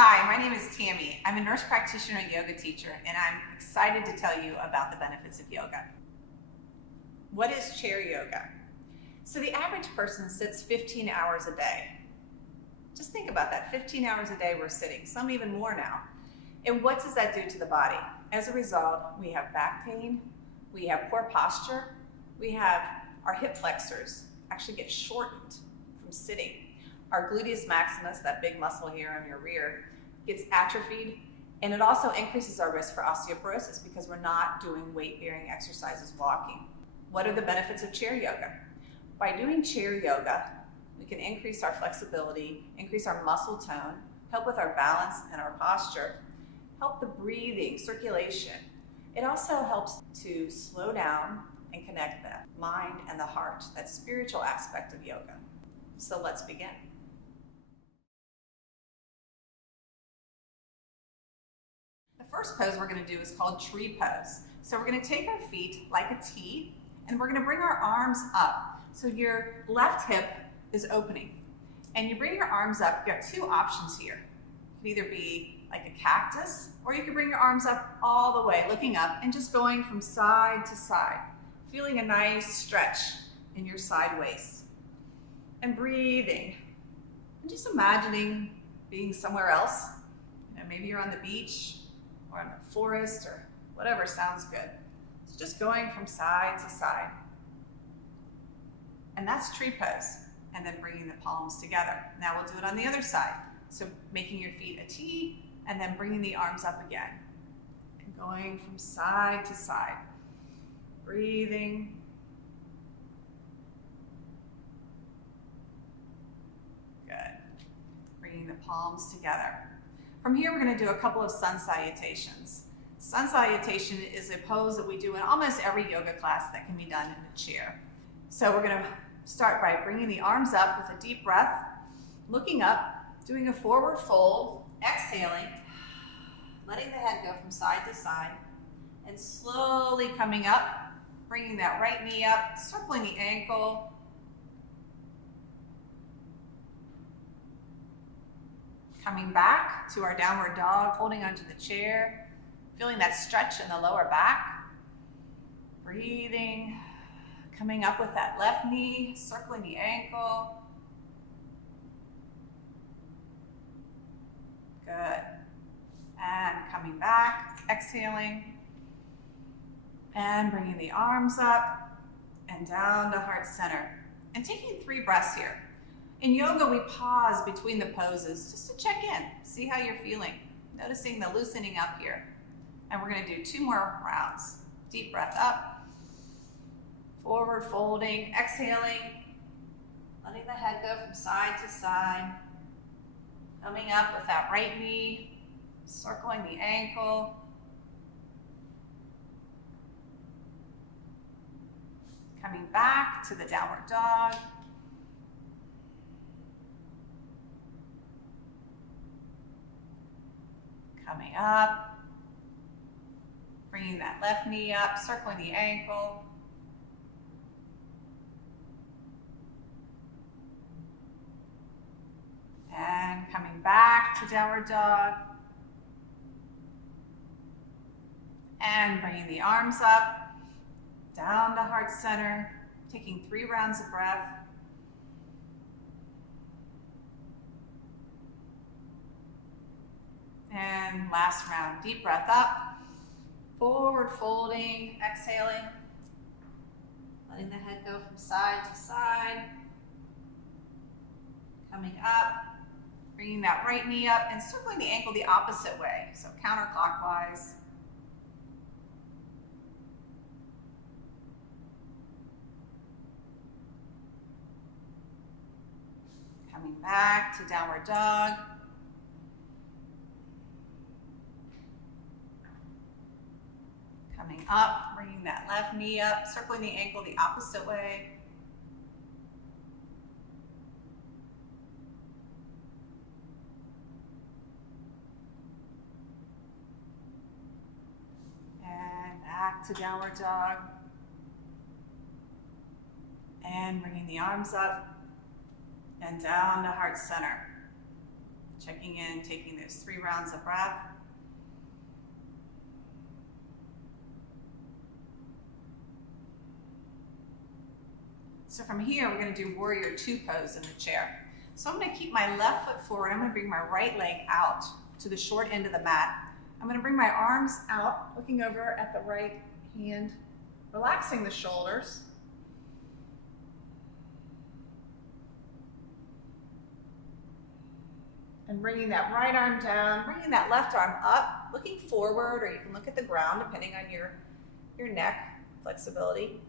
Hi, my name is Tammy. I'm a nurse practitioner and yoga teacher, and I'm excited to tell you about the benefits of yoga. What is chair yoga? So the average person sits 15 hours a day. Just think about that, 15 hours a day we're sitting, some even more now. And what does that do to the body? As a result, we have back pain, we have poor posture, we have our hip flexors actually get shortened from sitting. Our gluteus maximus, that big muscle here on your rear, gets atrophied, and it also increases our risk for osteoporosis because we're not doing weight-bearing exercises walking. What are the benefits of chair yoga? By doing chair yoga, we can increase our flexibility, increase our muscle tone, help with our balance and our posture, help the breathing, circulation. It also helps to slow down and connect the mind and the heart, that spiritual aspect of yoga. So let's begin. The first pose we're going to do is called tree pose. So we're going to take our feet like a T, and we're going to bring our arms up. So your left hip is opening, and you bring your arms up. You've got two options here. It can either be like a cactus, or you can bring your arms up all the way, looking up and just going from side to side, feeling a nice stretch in your side waist. And breathing, and just imagining being somewhere else. Maybe you're on the beach, or in a forest, or whatever sounds good. So just going from side to side. And that's tree pose. And then bringing the palms together. Now we'll do it on the other side. So making your feet a T, and then bringing the arms up again. And going from side to side. Breathing. Good. Bringing the palms together. From here, we're going to do a couple of sun salutations. Sun salutation is a pose that we do in almost every yoga class that can be done in a chair. So we're going to start by bringing the arms up with a deep breath, looking up, doing a forward fold, exhaling, letting the head go from side to side, and slowly coming up, bringing that right knee up, circling the ankle, coming back to our downward dog, holding onto the chair, feeling that stretch in the lower back, breathing, coming up with that left knee, circling the ankle. Good. And coming back, exhaling, and bringing the arms up and down to heart center. And taking 3 breaths here. In yoga, we pause between the poses just to check in, see how you're feeling, noticing the loosening up here. And we're going to do 2 more rounds. Deep breath up, forward folding, exhaling, letting the head go from side to side, coming up with that right knee, circling the ankle, coming back to the downward dog, coming up, bringing that left knee up, circling the ankle, and coming back to downward dog, and bringing the arms up, down to heart center, taking 3 rounds of breath. And last round, deep breath up, forward folding, exhaling, letting the head go from side to side, coming up, bringing that right knee up and circling the ankle the opposite way, so counterclockwise. Coming back to downward dog. Coming up, bringing that left knee up, circling the ankle the opposite way. And back to downward dog. And bringing the arms up and down to heart center. Checking in, taking those 3 rounds of breath. So from here, we're going to do warrior 2 pose in the chair. So I'm going to keep my left foot forward. I'm going to bring my right leg out to the short end of the mat. I'm going to bring my arms out, looking over at the right hand, relaxing the shoulders. And bringing that right arm down, bringing that left arm up, looking forward, or you can look at the ground depending on your neck flexibility.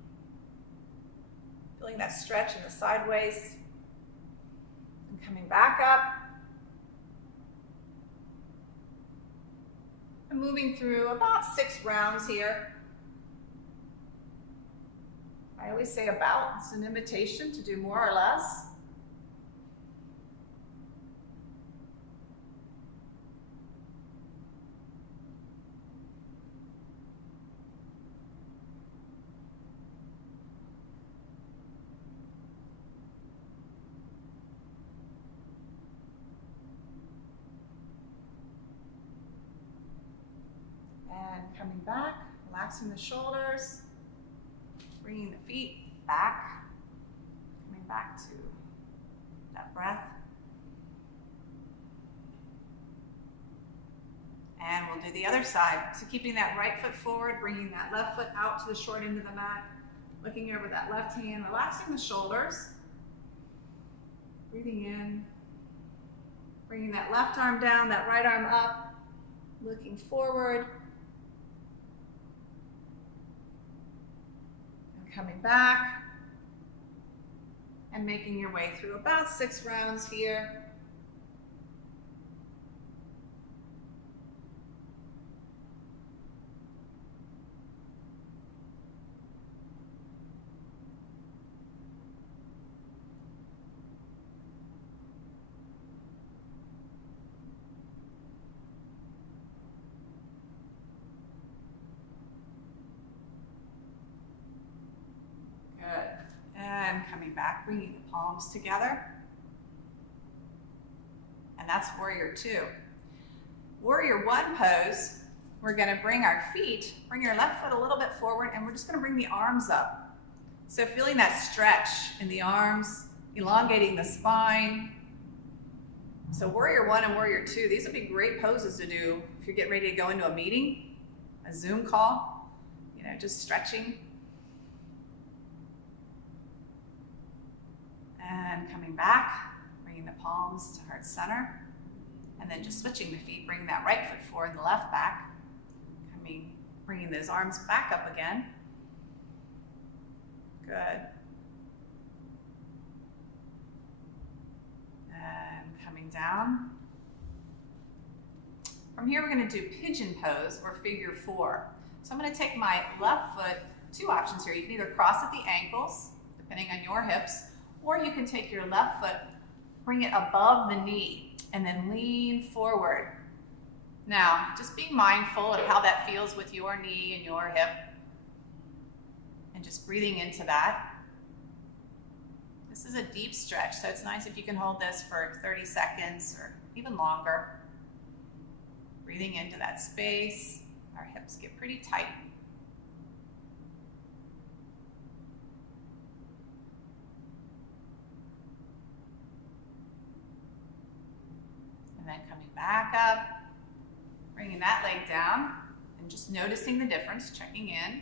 Feeling that stretch in the sideways. And coming back up. And moving through about 6 rounds here. I always say about, it's an invitation to do more or less. And coming back, relaxing the shoulders, bringing the feet back, coming back to that breath. And we'll do the other side. So keeping that right foot forward, bringing that left foot out to the short end of the mat, looking over that left hand, relaxing the shoulders, breathing in, bringing that left arm down, that right arm up, looking forward, coming back and making your way through about 6 rounds here. And coming back, bringing the palms together. And that's warrior 2. Warrior 1 pose, we're going to bring our feet, bring your left foot a little bit forward, and we're just going to bring the arms up. So feeling that stretch in the arms, elongating the spine. So warrior 1 and warrior 2, these would be great poses to do if you're getting ready to go into a meeting, a Zoom call, just stretching. And coming back, bringing the palms to heart center. And then just switching the feet, bringing that right foot forward and the left back. Bringing those arms back up again. Good. And coming down. From here, we're going to do pigeon pose or figure 4. So I'm going to take my left foot, 2 options here. You can either cross at the ankles, depending on your hips, or you can take your left foot, bring it above the knee, and then lean forward. Now, just being mindful of how that feels with your knee and your hip, and just breathing into that. This is a deep stretch, so it's nice if you can hold this for 30 seconds or even longer. Breathing into that space. Our hips get pretty tight. Then coming back up, bringing that leg down, and just noticing the difference, checking in,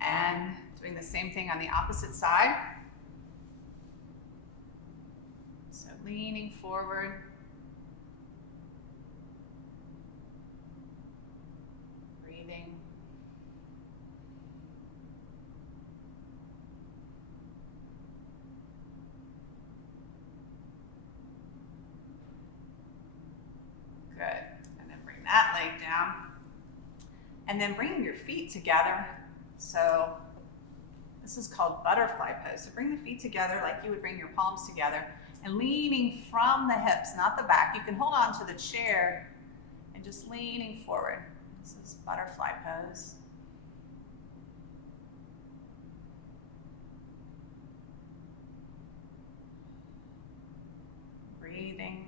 and doing the same thing on the opposite side. So leaning forward, breathing. Good. And then bring that leg down. And then bringing your feet together. So this is called butterfly pose. So bring the feet together like you would bring your palms together and leaning from the hips, not the back. You can hold on to the chair and just leaning forward. This is butterfly pose. Breathing.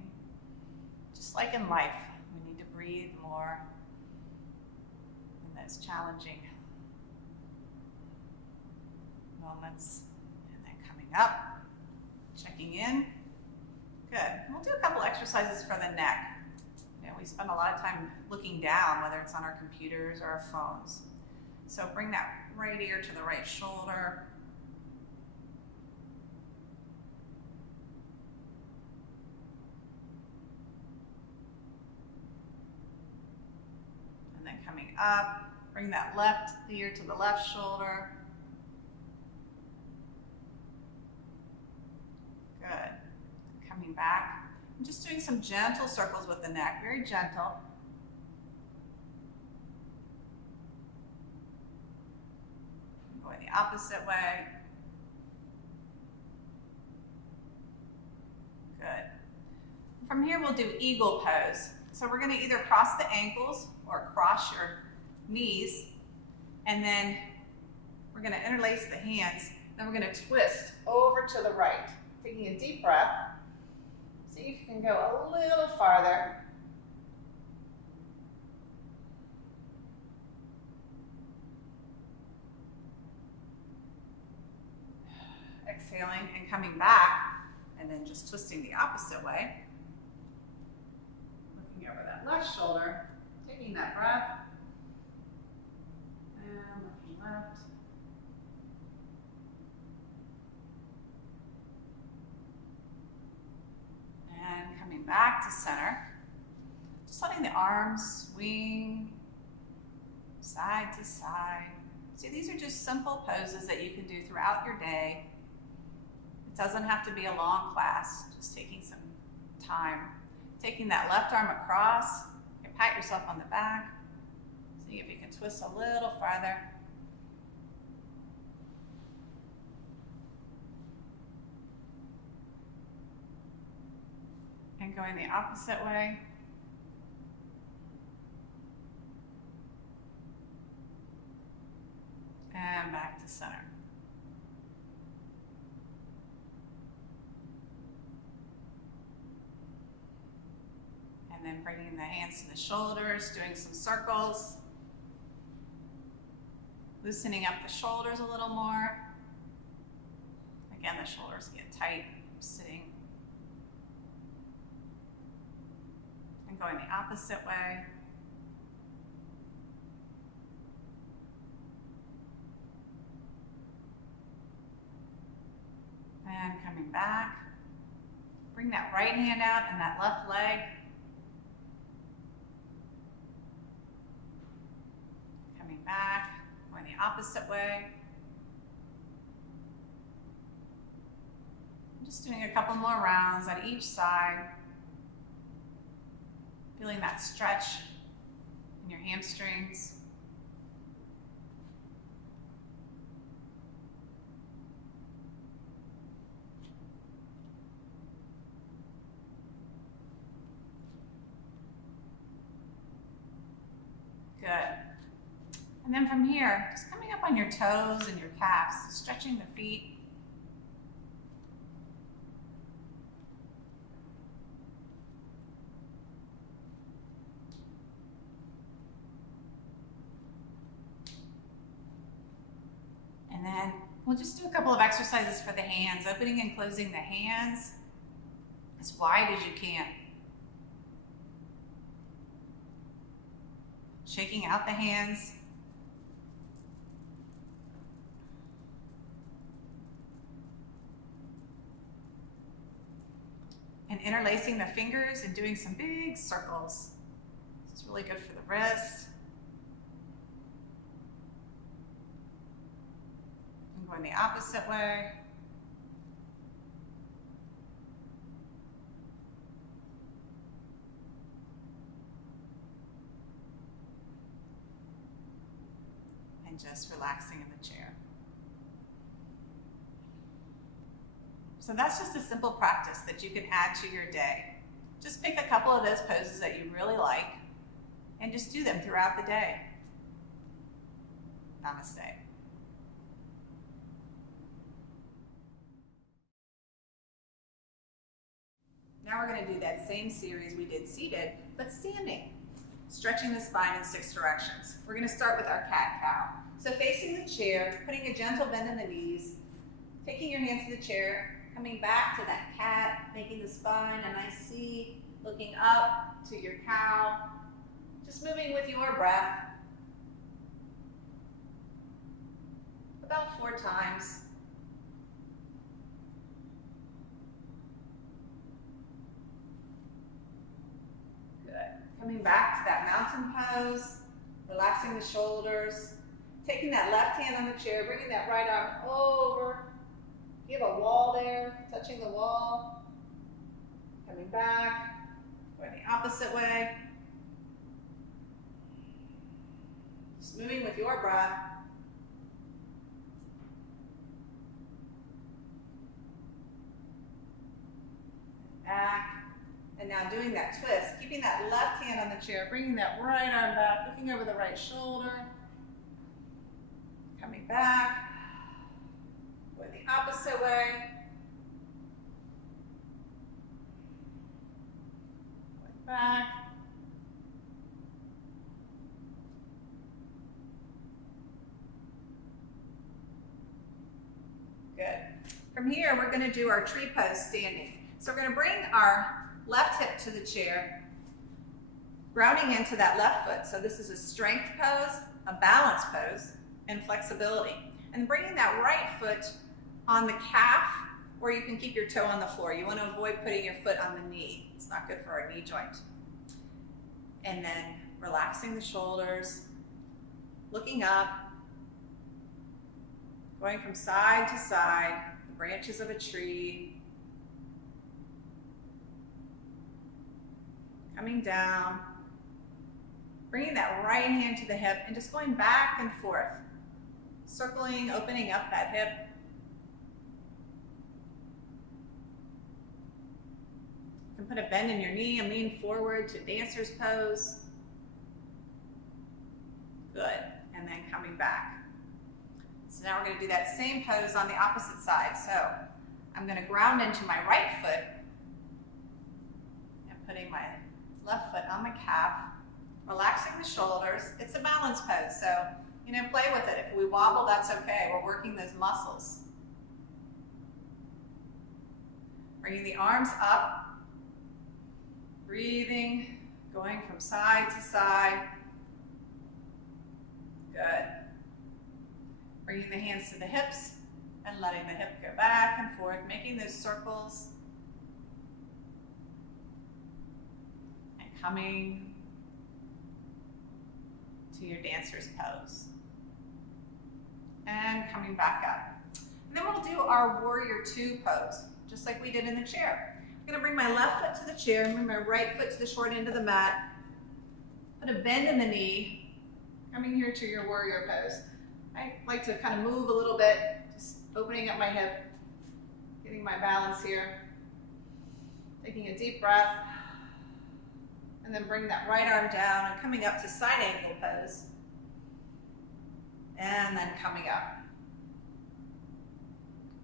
Just like in life, we need to breathe more in those challenging moments. And then coming up, checking in. Good. And we'll do a couple exercises for the neck. You know, we spend a lot of time looking down, whether it's on our computers or our phones. So bring that right ear to the right shoulder. And then coming up, bring that left ear to the left shoulder. Good. Coming back. I'm just doing some gentle circles with the neck, very gentle. Going the opposite way. Good. From here, we'll do eagle pose. So we're going to either cross the ankles or cross your knees, and then we're going to interlace the hands. Then we're going to twist over to the right, taking a deep breath. See if you can go a little farther. Exhaling and coming back, and then just twisting the opposite way. Looking over that left shoulder, taking that breath, and looking left. And coming back to center. Just letting the arms swing side to side. See, these are just simple poses that you can do throughout your day. It doesn't have to be a long class, just taking some time. Taking that left arm across, you can pat yourself on the back. See if you can twist a little farther. And going the opposite way. And back to center. And then bringing the hands to the shoulders, doing some circles. Loosening up the shoulders a little more. Again, the shoulders get tight, sitting. And going the opposite way. And coming back. Bring that right hand out and that left leg. Coming back, going the opposite way. I'm just doing a couple more rounds on each side. Feeling that stretch in your hamstrings. Good. And then from here, just coming up on your toes and your calves, stretching the feet. And then we'll just do a couple of exercises for the hands, opening and closing the hands as wide as you can. Shaking out the hands. And interlacing the fingers and doing some big circles. This is really good for the wrist. And going the opposite way. And just relaxing in the chair. So that's just a simple practice that you can add to your day. Just pick a couple of those poses that you really like and just do them throughout the day. Namaste. Now we're going to do that same series we did seated, but standing. Stretching the spine in 6 directions. We're going to start with our cat-cow. So facing the chair, putting a gentle bend in the knees, taking your hands to the chair, coming back to that cat, making the spine a nice C, looking up to your cow, just moving with your breath. About 4 times. Good. Coming back to that mountain pose, relaxing the shoulders, taking that left hand on the chair, bringing that right arm over. You have a wall there, touching the wall. Coming back, going the opposite way. Just moving with your breath. Back. And now doing that twist, keeping that left hand on the chair, bringing that right arm back, looking over the right shoulder. Coming back. Going the opposite way. Going back. Good. From here, we're going to do our tree pose standing. So we're going to bring our left hip to the chair, grounding into that left foot. So this is a strength pose, a balance pose, and flexibility. And bringing that right foot on the calf, or you can keep your toe on the floor. You want to avoid putting your foot on the knee. It's not good for our knee joint. And then relaxing the shoulders, looking up, going from side to side, the branches of a tree, coming down, bringing that right hand to the hip and just going back and forth, circling, opening up that hip. You can put a bend in your knee and lean forward to dancer's pose. Good, and then coming back. So now we're going to do that same pose on the opposite side. So I'm going to ground into my right foot and putting my left foot on my calf, relaxing the shoulders. It's a balance pose, so play with it. If we wobble, that's okay. We're working those muscles. Bringing the arms up, breathing, going from side to side. Good. Bringing the hands to the hips and letting the hip go back and forth, making those circles. And coming to your dancer's pose. And coming back up. And then we'll do our warrior 2 pose, just like we did in the chair. I'm going to bring my left foot to the chair, bring my right foot to the short end of the mat, put a bend in the knee, coming here to your warrior pose. I like to kind of move a little bit, just opening up my hip, getting my balance here, taking a deep breath, and then bring that right arm down and coming up to side angle pose, and then coming up.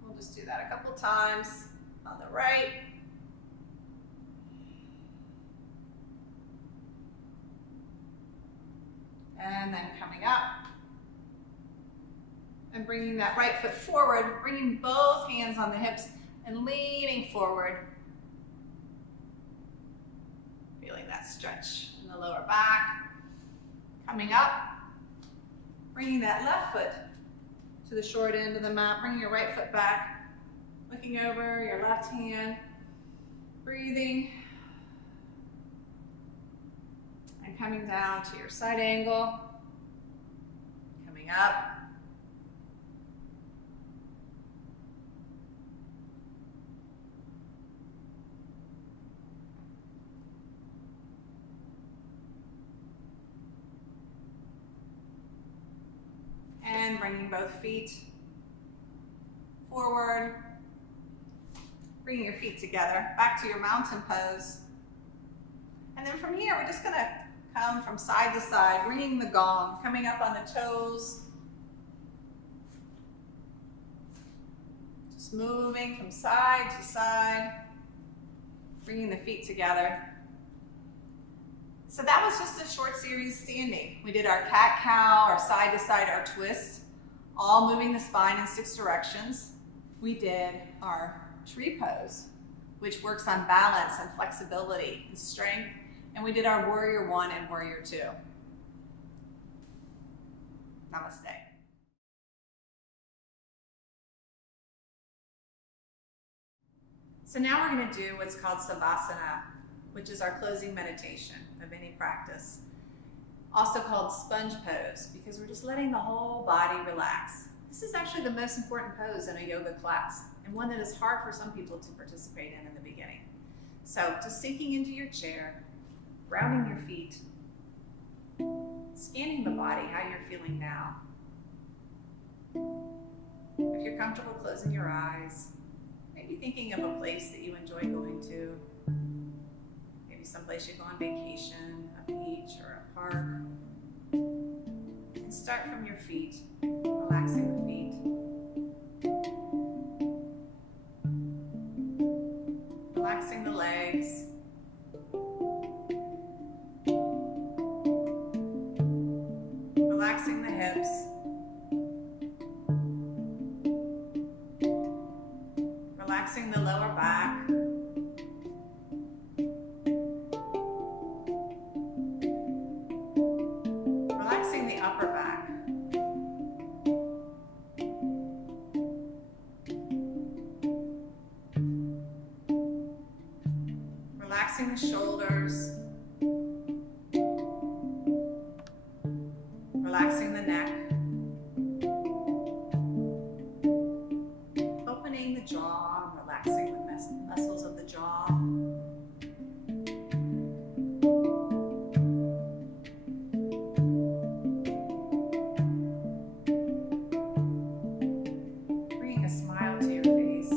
We'll just do that a couple times on the right. And then coming up. And bringing that right foot forward, bringing both hands on the hips and leaning forward. Feeling that stretch in the lower back. Coming up, bringing that left foot to the short end of the mat, bringing your right foot back, looking over your left hand, breathing, and coming down to your side angle, coming up, and bringing both feet forward, bringing your feet together, back to your mountain pose. And then from here, we're just going to come from side to side, ringing the gong, coming up on the toes. Just moving from side to side. Bringing the feet together. So that was just a short series standing. We did our cat-cow, our side-to-side, our twist, all moving the spine in 6 directions. We did our tree pose, which works on balance and flexibility and strength. And we did our warrior 1 and warrior 2. Namaste. So now we're going to do what's called Savasana, which is our closing meditation of any practice. Also called sponge pose, because we're just letting the whole body relax. This is actually the most important pose in a yoga class, and one that is hard for some people to participate in the beginning. So just sinking into your chair, grounding your feet, scanning the body, how you're feeling now. If you're comfortable closing your eyes, maybe thinking of a place that you enjoy going to, maybe someplace you go on vacation, a beach or a park. And start from your feet, relaxing the feet. Relaxing the legs. Relaxing the hips. Relaxing the lower back. Relaxing the upper back. Relaxing the shoulders. Relaxing the neck. Opening the jaw, relaxing the muscles of the jaw. Bringing a smile to your face.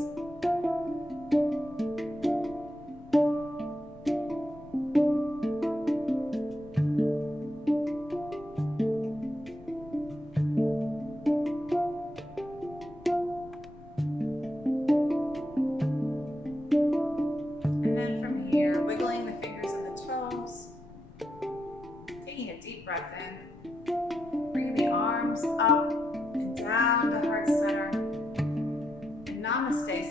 And then from here, wiggling the fingers and the toes, taking a deep breath in, bringing the arms up and down to heart center, and namaste